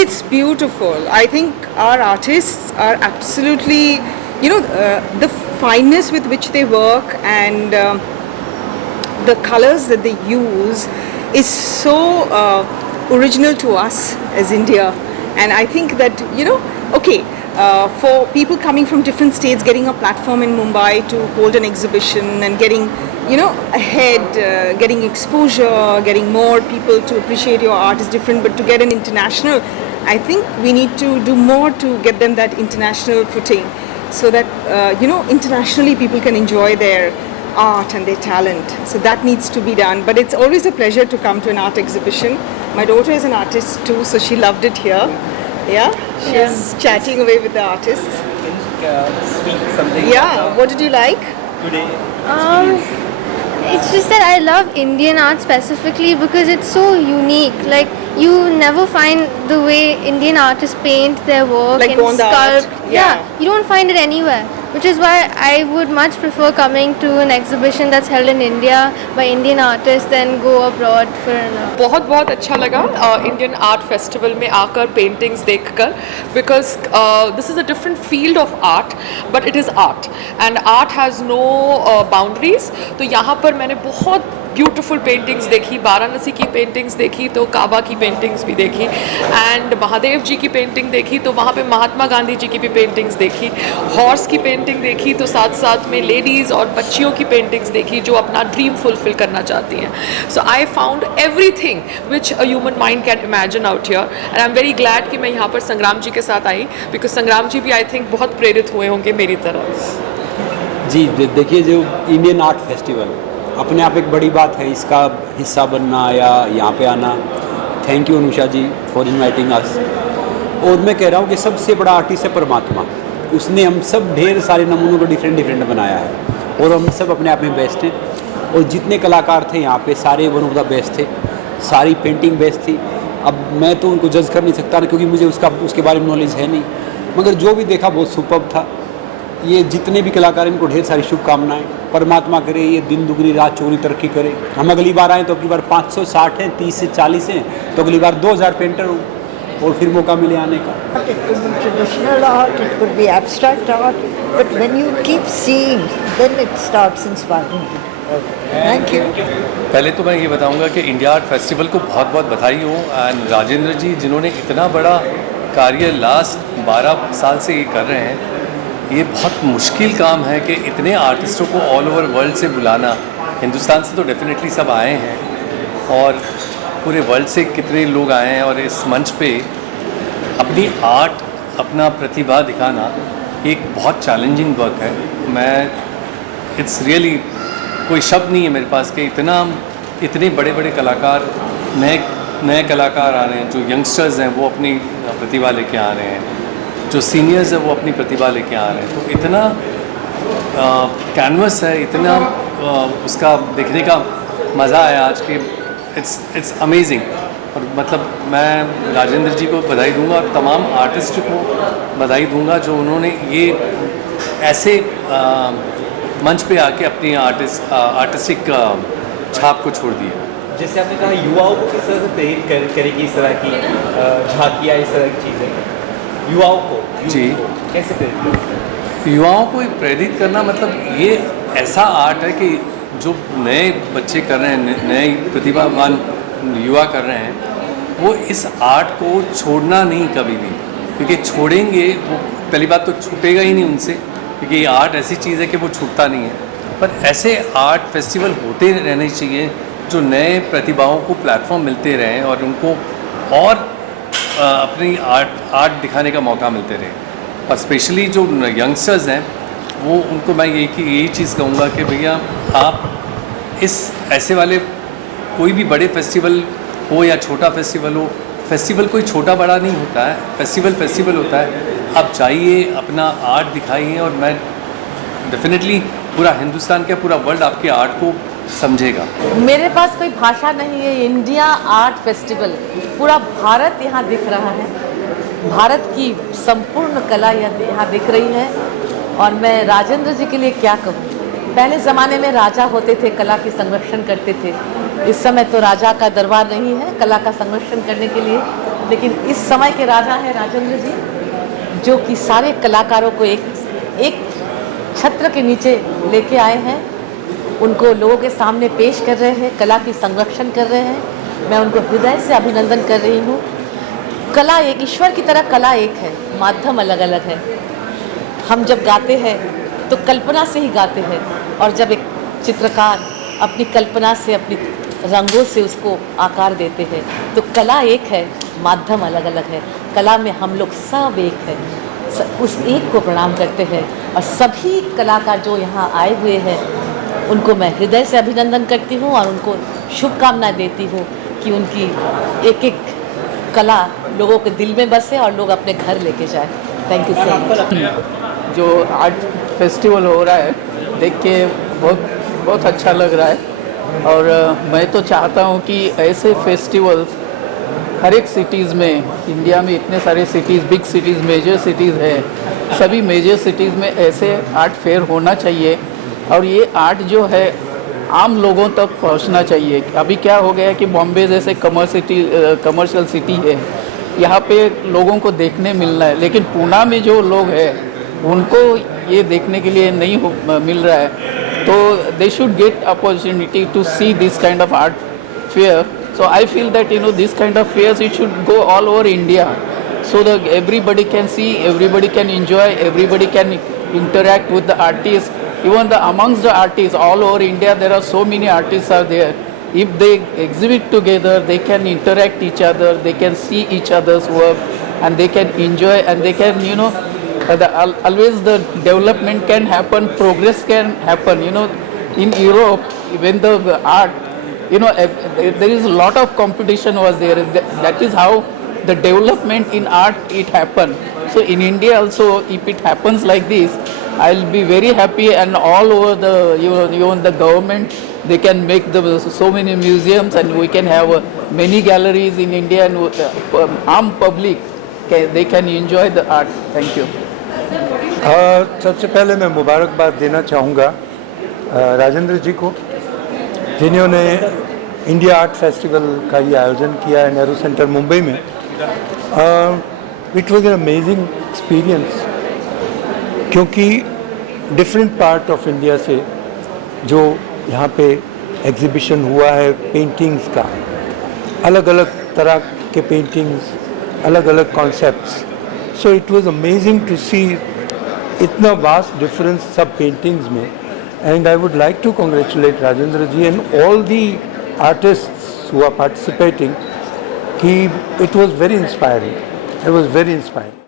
It's beautiful. I think our artists are absolutely, the fineness with which they work and the colors that they use is so original to us as India. And I think that, for people coming from different states, getting a platform in Mumbai to hold an exhibition and getting, ahead, getting exposure, getting more people to appreciate your art is different. But to get an international, I think we need to do more to get them that international footing so that, internationally people can enjoy their art and their talent. So that needs to be done. But it's always a pleasure to come to an art exhibition. My daughter is an artist too, so she loved it here. Yeah, she's chatting away with the artists. Can you speak something? Yeah, what did you like? Today. It's just that I love Indian art specifically because it's so unique. Like, you never find the way Indian artists paint their work Like and Gonda sculpt. art. Yeah, you don't find it anywhere. Which is why I would much prefer coming to an exhibition that's held in India by Indian artists than go abroad for an art. बहुत बहुत अच्छा लगा Indian art festival में आकर paintings देखकर because this is a different field of art but it is art and art has no boundaries. तो यहाँ पर मैंने बहुत ब्यूटीफुल पेंटिंग्स देखी, वाराणसी की पेंटिंग्स देखी तो काबा की पेंटिंग्स भी देखी एंड महादेव जी की पेंटिंग देखी तो वहाँ पे महात्मा गांधी जी की भी पेंटिंग्स देखी, हॉर्स की पेंटिंग देखी तो साथ साथ में लेडीज़ और बच्चियों की पेंटिंग्स देखी जो अपना ड्रीम फुलफिल करना चाहती हैं. So I found everything which a human mind can imagine out here and I am very glad कि मैं यहाँ पर संग्राम जी के साथ आई बिकॉज संग्राम जी भी आई थिंक बहुत प्रेरित हुए होंगे मेरी तरह. जी देखिए, जो इंडियन आर्ट फेस्टिवल अपने आप एक बड़ी बात है, इसका हिस्सा बनना या यहाँ पे आना. Thank you Anusha ji for inviting us. और मैं कह रहा हूँ कि सबसे बड़ा आर्टिस्ट है परमात्मा. उसने हम सब ढेर सारे नमूनों को डिफरेंट बनाया है और हम सब अपने आप में बेस्ट हैं. और जितने कलाकार थे यहाँ पे सारे वन ऑफ द बेस्ट थे, सारी पेंटिंग बेस्ट थी. अब मैं तो उनको जज कर नहीं सकता क्योंकि मुझे उसके बारे में नॉलेज है नहीं, मगर जो भी देखा बहुत सुपर्ब था. ये जितने भी कलाकार इनको ढेर सारी शुभकामनाएं. परमात्मा करे ये दिन दुगनी रात चौगुनी तरक्की करे. हम अगली बार आएँ तो अगली बार 560 हैं, 30 से 40 हैं, तो अगली बार 2000 पेंटर हों और फिर मौका मिले आने का. It could be traditional art, it could be abstract art, but when you keep seeing, then it starts inspiring you. Thank you. पहले तो मैं ये बताऊंगा कि इंडिया आर्ट फेस्टिवल को बहुत बहुत बधाई हो एंड राजेंद्र जी जिन्होंने इतना बड़ा कार्य लास्ट 12 साल से ये कर रहे हैं. ये बहुत मुश्किल काम है कि इतने आर्टिस्टों को ऑल ओवर वर्ल्ड से बुलाना. हिंदुस्तान से तो डेफिनेटली सब आए हैं और पूरे वर्ल्ड से कितने लोग आए हैं और इस मंच पे अपनी आर्ट, अपना प्रतिभा दिखाना एक बहुत चैलेंजिंग वर्क है. मैं इट्स रियली कोई शब्द नहीं है मेरे पास कि इतने बड़े बड़े कलाकार, नए कलाकार आ रहे हैं. जो यंगस्टर्स हैं वो अपनी प्रतिभा लेके आ रहे हैं, जो सीनियर्स हैं वो अपनी प्रतिभा लेके आ रहे हैं. तो इतना कैनवस है, इतना उसका देखने का मज़ा आया आज कि इट्स अमेजिंग. और मतलब मैं राजेंद्र जी को बधाई दूंगा और तमाम आर्टिस्ट को बधाई दूंगा जो उन्होंने ये ऐसे मंच पे आके अपनी आर्टिस्टिक छाप को छोड़ दिया. जैसे आपने कहा युवाओं को किस तरह से प्रेरित करेगी इस तरह की झांकियाँ, इस तरह की चीज़ें युवाओं को जी कैसे प्रेरित करें? युवाओं को प्रेरित करना मतलब ये ऐसा आर्ट है कि जो नए बच्चे कर रहे हैं, नए प्रतिभावान युवा कर रहे हैं, वो इस आर्ट को छोड़ना नहीं कभी भी. क्योंकि छोड़ेंगे वो पहली बात तो छूटेगा ही नहीं उनसे, क्योंकि ये आर्ट ऐसी चीज़ है कि वो छूटता नहीं है. पर ऐसे आर्ट फेस्टिवल होते रहने चाहिए जो नए प्रतिभाओं को प्लेटफॉर्म मिलते रहें और उनको और अपनी आर्ट दिखाने का मौका मिलते रहे. और स्पेशली जो यंगस्टर्स हैं वो उनको मैं यही चीज़ कहूँगा कि भैया आप इस ऐसे वाले कोई भी बड़े फेस्टिवल हो या छोटा फेस्टिवल हो, फेस्टिवल कोई छोटा बड़ा नहीं होता है, फेस्टिवल होता है. आप जाइए, अपना आर्ट दिखाइए और मैं डेफिनेटली पूरा हिंदुस्तान का पूरा वर्ल्ड आपके आर्ट को समझेगा. मेरे पास कोई भाषा नहीं है. इंडिया आर्ट फेस्टिवल, पूरा भारत यहाँ दिख रहा है. भारत की संपूर्ण कला यहाँ दिख रही है. और मैं राजेंद्र जी के लिए क्या कहूँ. पहले ज़माने में राजा होते थे, कला की संरक्षण करते थे. इस समय तो राजा का दरबार नहीं है कला का संरक्षण करने के लिए. लेकिन इस समय के राजा हैं राजेंद्र जी, जो कि सारे कलाकारों को एक छत्र के नीचे लेके आए हैं, उनको लोगों के सामने पेश कर रहे हैं, कला की संरक्षण कर रहे हैं। मैं उनको हृदय से अभिनंदन कर रही हूँ। कला एक, ईश्वर की तरह कला एक है, माध्यम अलग अलग है। हम जब गाते हैं तो कल्पना से ही गाते हैं, और जब एक चित्रकार अपनी कल्पना से, अपनी रंगों से उसको आकार देते हैं, तो कला एक है, माध्यम अलग अलग है। कला में हम लोग सब एक हैं, उस एक को प्रणाम करते हैं। और सभी कलाकार जो यहाँ आए हुए हैं उनको मैं हृदय से अभिनंदन करती हूँ और उनको शुभकामनाएं देती हूँ कि उनकी एक एक कला लोगों के दिल में बसे और लोग अपने घर लेके जाए। Thank you so much. जो आर्ट फेस्टिवल हो रहा है देख के बहुत अच्छा लग रहा है, और मैं तो चाहता हूँ कि ऐसे फेस्टिवल्स हर एक सिटीज़ में, इंडिया में इतने सारे cities, big cities, major cities है, सभी मेजर सिटीज़ में ऐसे आर्ट फेयर होना चाहिए। और ये आर्ट जो है आम लोगों तक पहुंचना चाहिए। अभी क्या हो गया है कि बॉम्बे जैसे कमर्शियल सिटी है, यहाँ पे लोगों को देखने मिलना है, लेकिन पुणे में जो लोग हैं उनको ये देखने के लिए नहीं मिल रहा है। तो they should get opportunity to see this kind of art fair. So I feel that this kind of fairs, it should go all over India, so that everybody can see, everybody can enjoy, everybody can interact with the artists. Even amongst the artists all over India, there are so many artists are there. If they exhibit together, they can interact each other, they can see each other's work, and they can enjoy, and they can always the development can happen, progress can happen. In Europe, when the art, there is a lot of competition was there. That is how the development in art it happened. So in India also, if it happens like this, I'll be very happy. And all over the even the government, they can make so many museums, and we can have many galleries in India, and armed public they can enjoy the art. Thank you. सबसे पहले मैं मुबारकबाद देना चाहूँगा राजेंद्र जी को, जिन्होंने India art festival का ये आयोजन किया है नेहरू सेंटर मुंबई में। It was an amazing experience, क्योंकि डिफरेंट पार्ट ऑफ इंडिया से जो यहाँ पे एग्जीबिशन हुआ है पेंटिंग्स का, अलग अलग तरह के पेंटिंग्स, अलग अलग concepts. So it was amazing to see इतना वास्ट डिफरेंस सब पेंटिंग्स में। And I would like to congratulate Rajendra ji and all the artists who are participating. It was very inspiring. It was very inspiring.